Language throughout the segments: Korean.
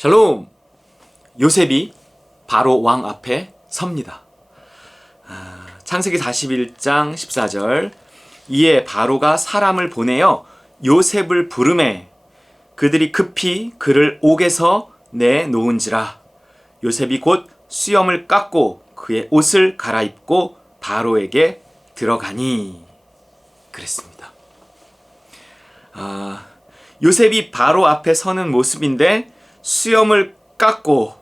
샬롬! 요셉이 바로 왕 앞에 섭니다. 창세기 41장 14절 이에 바로가 사람을 보내어 요셉을 부르매 그들이 급히 그를 옥에서 내놓은지라. 요셉이 곧 수염을 깎고 그의 옷을 갈아입고 바로에게 들어가니 그랬습니다. 요셉이 바로 앞에 서는 모습인데 수염을 깎고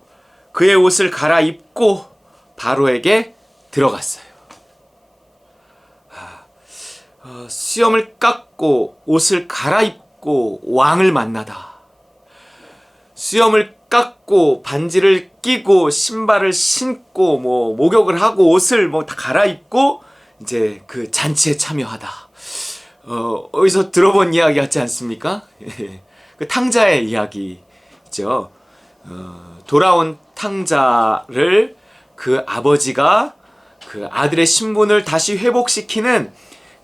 그의 옷을 갈아입고 바로에게 들어갔어요. 수염을 깎고 옷을 갈아입고 왕을 만나다. 수염을 깎고 반지를 끼고 신발을 신고 목욕을 하고 옷을 다 갈아입고 이제 그 잔치에 참여하다. 어디서 들어본 이야기 같지 않습니까? 그 탕자의 이야기죠. 돌아온 탕자를 그 아버지가 그 아들의 신분을 다시 회복시키는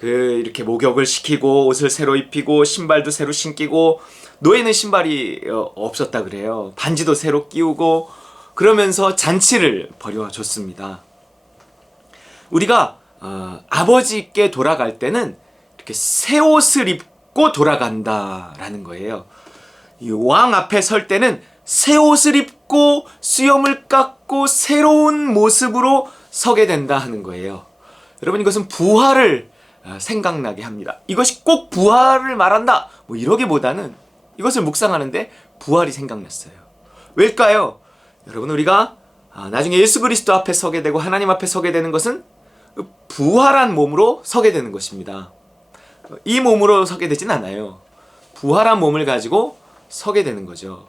이렇게 목욕을 시키고 옷을 새로 입히고 신발도 새로 신기고 노예는 신발이 없었다 그래요. 반지도 새로 끼우고 그러면서 잔치를 벌여줬습니다. 우리가 아버지께 돌아갈 때는 이렇게 새 옷을 입고 돌아간다라는 거예요. 이 왕 앞에 설 때는 새 옷을 입고 수염을 깎고 새로운 모습으로 서게 된다 하는 거예요. 여러분, 이것은 부활을 생각나게 합니다. 이것이 꼭 부활을 말한다 이러기보다는 이것을 묵상하는데 부활이 생각났어요. 왜일까요? 여러분, 우리가 나중에 예수 그리스도 앞에 서게 되고 하나님 앞에 서게 되는 것은 부활한 몸으로 서게 되는 것입니다. 이 몸으로 서게 되진 않아요. 부활한 몸을 가지고 서게 되는 거죠.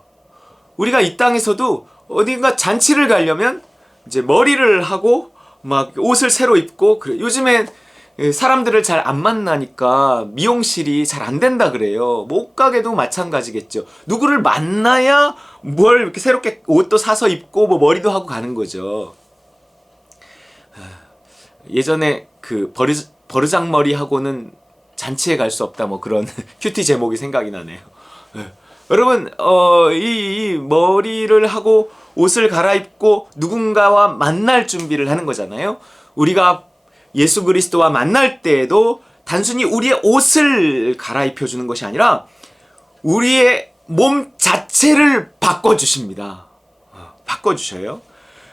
우리가 이 땅에서도 어딘가 잔치를 가려면 이제 머리를 하고 막 옷을 새로 입고 그래. 요즘엔 사람들을 잘 안 만나니까 미용실이 잘 안 된다 그래요. 옷가게도 마찬가지겠죠. 누구를 만나야 뭘 이렇게 새롭게 옷도 사서 입고 머리도 하고 가는 거죠. 예전에 그 버르장머리하고는 잔치에 갈 수 없다 그런 큐티 제목이 생각이 나네요. 여러분, 이 머리를 하고 옷을 갈아입고 누군가와 만날 준비를 하는 거잖아요. 우리가 예수 그리스도와 만날 때에도 단순히 우리의 옷을 갈아입혀 주는 것이 아니라 우리의 몸 자체를 바꿔주십니다. 바꿔주셔요.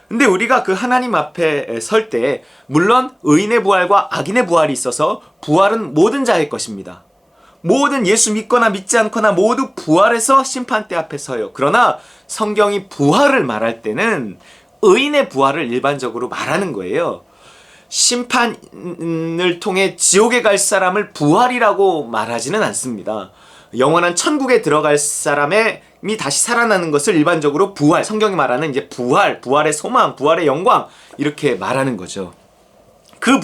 근데 우리가 그 하나님 앞에 설 때 물론 의인의 부활과 악인의 부활이 있어서 부활은 모든 자의 것입니다. 모든 예수 믿거나 믿지 않거나 모두 부활해서 심판대 앞에 서요. 그러나 성경이 부활을 말할 때는 의인의 부활을 일반적으로 말하는 거예요. 심판을 통해 지옥에 갈 사람을 부활이라고 말하지는 않습니다. 영원한 천국에 들어갈 사람이 다시 살아나는 것을 일반적으로 부활, 성경이 말하는 이제 부활의 소망, 부활의 영광 이렇게 말하는 거죠. 그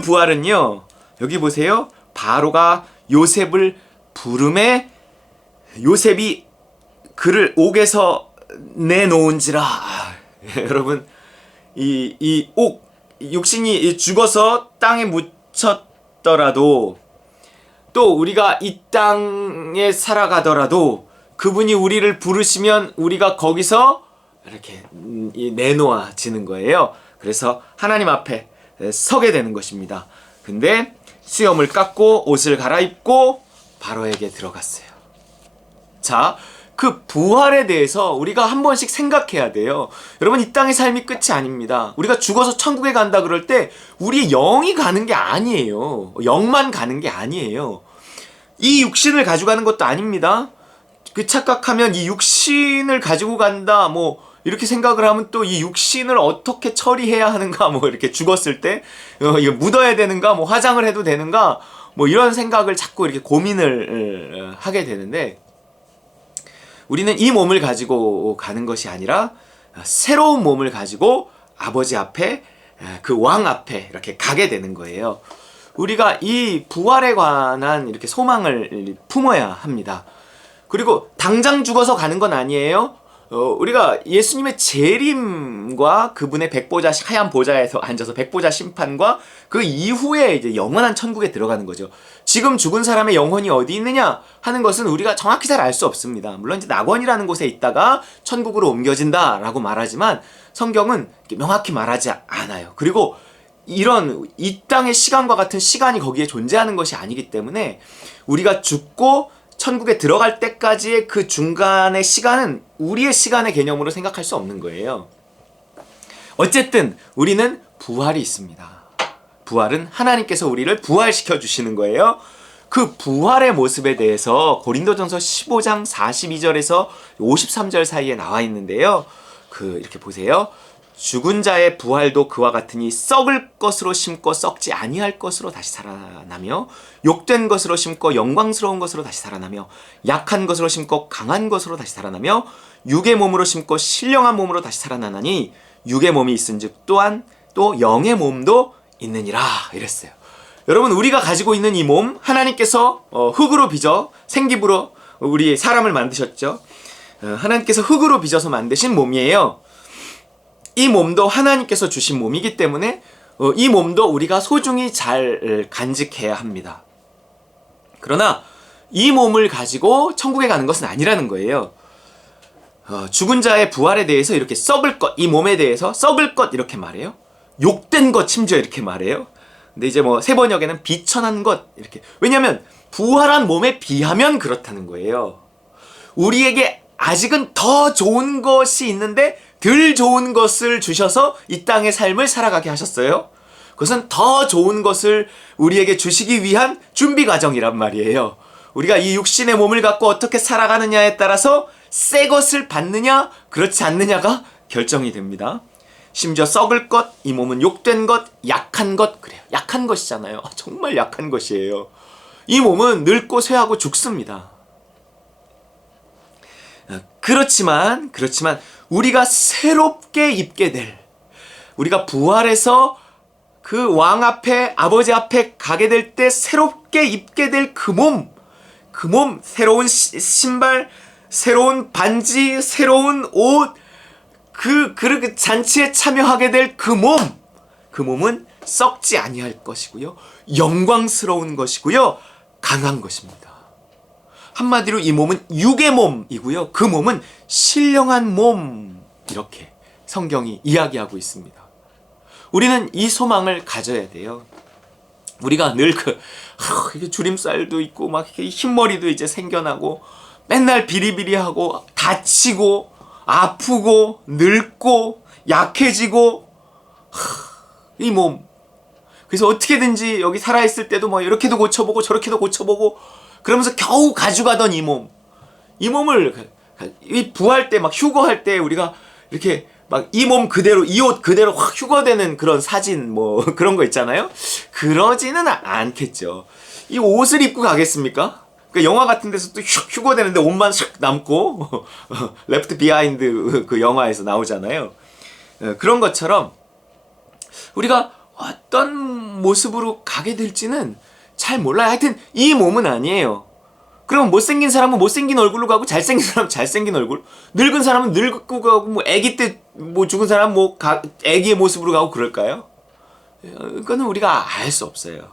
부활은요, 여기 보세요. 바로가 요셉을 부르매 요셉이 그를 옥에서 내놓은지라. 여러분, 이 옥, 육신이 죽어서 땅에 묻혔더라도 또 우리가 이 땅에 살아가더라도 그분이 우리를 부르시면 우리가 거기서 이렇게 내놓아지는 거예요. 그래서 하나님 앞에 서게 되는 것입니다. 근데 수염을 깎고 옷을 갈아입고 바로에게 들어갔어요. 자, 그 부활에 대해서 우리가 한 번씩 생각해야 돼요. 여러분, 이 땅의 삶이 끝이 아닙니다. 우리가 죽어서 천국에 간다 그럴 때 우리의 영이 가는 게 아니에요. 영만 가는 게 아니에요. 이 육신을 가지고 가는 것도 아닙니다. 그 착각하면 이 육신을 가지고 간다 이렇게 생각을 하면 또 이 육신을 어떻게 처리해야 하는가 이렇게 죽었을 때 이거 묻어야 되는가 화장을 해도 되는가 이런 생각을 자꾸 이렇게 고민을 하게 되는데, 우리는 이 몸을 가지고 가는 것이 아니라 새로운 몸을 가지고 아버지 앞에, 그 왕 앞에 이렇게 가게 되는 거예요. 우리가 이 부활에 관한 이렇게 소망을 품어야 합니다. 그리고 당장 죽어서 가는 건 아니에요. 우리가 예수님의 재림과 그분의 백보자 하얀 보좌에서 앉아서 백보자 심판과 그 이후에 이제 영원한 천국에 들어가는 거죠. 지금 죽은 사람의 영혼이 어디 있느냐 하는 것은 우리가 정확히 잘 알 수 없습니다. 물론 이제 낙원이라는 곳에 있다가 천국으로 옮겨진다라고 말하지만 성경은 명확히 말하지 않아요. 그리고 이런 이 땅의 시간과 같은 시간이 거기에 존재하는 것이 아니기 때문에 우리가 죽고 천국에 들어갈 때까지의 그 중간의 시간은 우리의 시간의 개념으로 생각할 수 없는 거예요. 어쨌든 우리는 부활이 있습니다. 부활은 하나님께서 우리를 부활시켜 주시는 거예요. 그 부활의 모습에 대해서 고린도전서 15장 42절에서 53절 사이에 나와 있는데요. 이렇게 보세요. 죽은 자의 부활도 그와 같으니 썩을 것으로 심고 썩지 아니할 것으로 다시 살아나며 욕된 것으로 심고 영광스러운 것으로 다시 살아나며 약한 것으로 심고 강한 것으로 다시 살아나며 육의 몸으로 심고 신령한 몸으로 다시 살아나나니 육의 몸이 있은즉 또한 또 영의 몸도 있느니라 이랬어요. 여러분 우리가 가지고 있는 이 몸 하나님께서 흙으로 빚어 생기부로 우리 사람을 만드셨죠. 하나님께서 흙으로 빚어서 만드신 몸이에요. 이 몸도 하나님께서 주신 몸이기 때문에 이 몸도 우리가 소중히 잘 간직해야 합니다. 그러나 이 몸을 가지고 천국에 가는 것은 아니라는 거예요. 죽은 자의 부활에 대해서 이렇게 썩을 것, 이 몸에 대해서 썩을 것 이렇게 말해요. 욕된 것 심지어 이렇게 말해요. 근데 이제 새 번역에는 비천한 것 이렇게. 왜냐하면 부활한 몸에 비하면 그렇다는 거예요. 우리에게 아직은 더 좋은 것이 있는데 덜 좋은 것을 주셔서 이 땅의 삶을 살아가게 하셨어요. 그것은 더 좋은 것을 우리에게 주시기 위한 준비 과정이란 말이에요. 우리가 이 육신의 몸을 갖고 어떻게 살아가느냐에 따라서 새 것을 받느냐 그렇지 않느냐가 결정이 됩니다. 심지어 썩을 것, 이 몸은 욕된 것, 약한 것 그래요. 약한 것이잖아요. 정말 약한 것이에요. 이 몸은 늙고 쇠하고 죽습니다. 그렇지만 우리가 새롭게 입게 될, 우리가 부활해서 그 왕 앞에 아버지 앞에 가게 될 때 새롭게 입게 될 그 몸, 새로운 신발, 새로운 반지, 새로운 옷, 그 잔치에 참여하게 될 그 몸은 썩지 아니할 것이고요, 영광스러운 것이고요, 강한 것입니다. 한마디로 이 몸은 육의 몸이고요. 그 몸은 신령한 몸. 이렇게 성경이 이야기하고 있습니다. 우리는 이 소망을 가져야 돼요. 우리가 늘 이게 주림살도 있고 막 흰머리도 이제 생겨나고 맨날 비리비리하고 다치고 아프고 늙고 약해지고 이 몸. 그래서 어떻게든지 여기 살아있을 때도 이렇게도 고쳐보고 저렇게도 고쳐보고 그러면서 겨우 가져가던 이 몸. 이 몸을 이 부활 때 휴거할 때 우리가 이렇게 이 몸 그대로 이 옷 그대로 확 휴거되는 그런 사진 그런 거 있잖아요. 그러지는 않겠죠. 이 옷을 입고 가겠습니까? 영화 같은 데서 또 휴거되는데 옷만 샥 남고 레프트 비하인드 그 영화에서 나오잖아요. 그런 것처럼 우리가 어떤 모습으로 가게 될지는 잘 몰라요. 하여튼 이 몸은 아니에요. 그럼 못생긴 사람은 못생긴 얼굴로 가고 잘생긴 사람은 잘생긴 얼굴, 늙은 사람은 늙고 가고 아기 때 죽은 사람은 아기의 모습으로 가고 그럴까요? 그거는 우리가 알 수 없어요.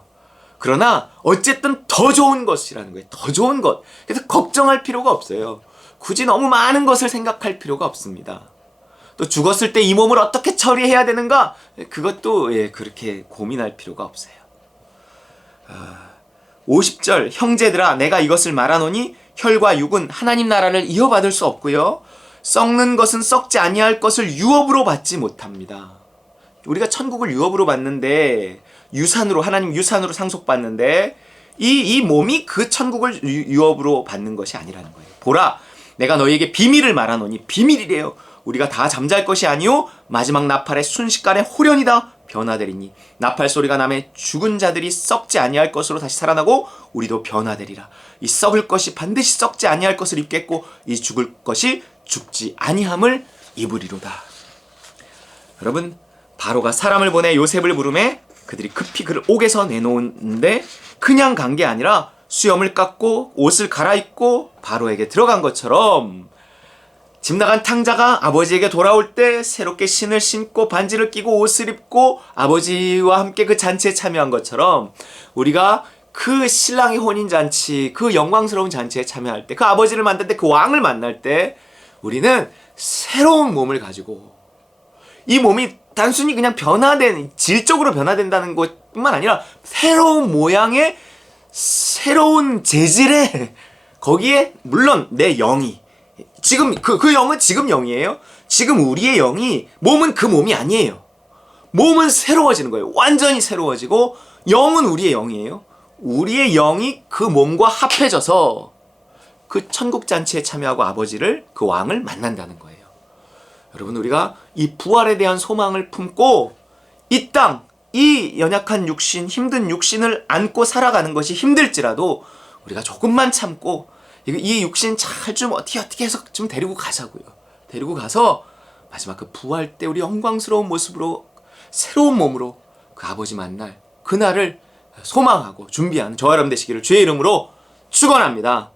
그러나 어쨌든 더 좋은 것이라는 거예요. 더 좋은 것. 그래서 걱정할 필요가 없어요. 굳이 너무 많은 것을 생각할 필요가 없습니다. 또 죽었을 때 이 몸을 어떻게 처리해야 되는가? 그것도 그렇게 고민할 필요가 없어요. 50절 형제들아 내가 이것을 말하노니 혈과 육은 하나님 나라를 이어받을 수 없고요, 썩는 것은 썩지 아니할 것을 유업으로 받지 못합니다. 우리가 천국을 유업으로 받는데 하나님 유산으로 상속받는데 이 몸이 그 천국을 유업으로 받는 것이 아니라는 거예요. 보라 내가 너희에게 비밀을 말하노니, 비밀이래요. 우리가 다 잠잘 것이 아니요 마지막 나팔의 순식간에 호련이다 변화되리니 나팔 소리가 나매 죽은 자들이 썩지 아니할 것으로 다시 살아나고 우리도 변화되리라. 이 썩을 것이 반드시 썩지 아니할 것을 입겠고 이 죽을 것이 죽지 아니함을 입으리로다. 여러분 바로가 사람을 보내 요셉을 부르매 그들이 급히 그를 옥에서 내놓는데 그냥 간 게 아니라 수염을 깎고 옷을 갈아입고 바로에게 들어간 것처럼 집 나간 탕자가 아버지에게 돌아올 때 새롭게 신을 신고 반지를 끼고 옷을 입고 아버지와 함께 그 잔치에 참여한 것처럼 우리가 그 신랑의 혼인잔치, 그 영광스러운 잔치에 참여할 때, 그 아버지를 만날 때, 그 왕을 만날 때 우리는 새로운 몸을 가지고, 이 몸이 단순히 그냥 질적으로 변화된다는 것뿐만 아니라 새로운 모양의 새로운 재질의, 거기에 물론 내 영이, 지금 그 영은 지금 영이에요. 지금 우리의 영이, 몸은 그 몸이 아니에요. 몸은 새로워지는 거예요. 완전히 새로워지고 영은 우리의 영이에요. 우리의 영이 그 몸과 합해져서 그 천국 잔치에 참여하고 아버지를, 그 왕을 만난다는 거예요. 여러분, 우리가 이 부활에 대한 소망을 품고 이 땅, 이 연약한 육신, 힘든 육신을 안고 살아가는 것이 힘들지라도 우리가 조금만 참고 이 육신 잘 좀 어떻게 해서 좀 데리고 가자고요. 데리고 가서 마지막 그 부활 때 우리 영광스러운 모습으로, 새로운 몸으로 그 아버지 만날 그날을 소망하고 준비하는 저와 여러분 되시기를 주의 이름으로 축원합니다.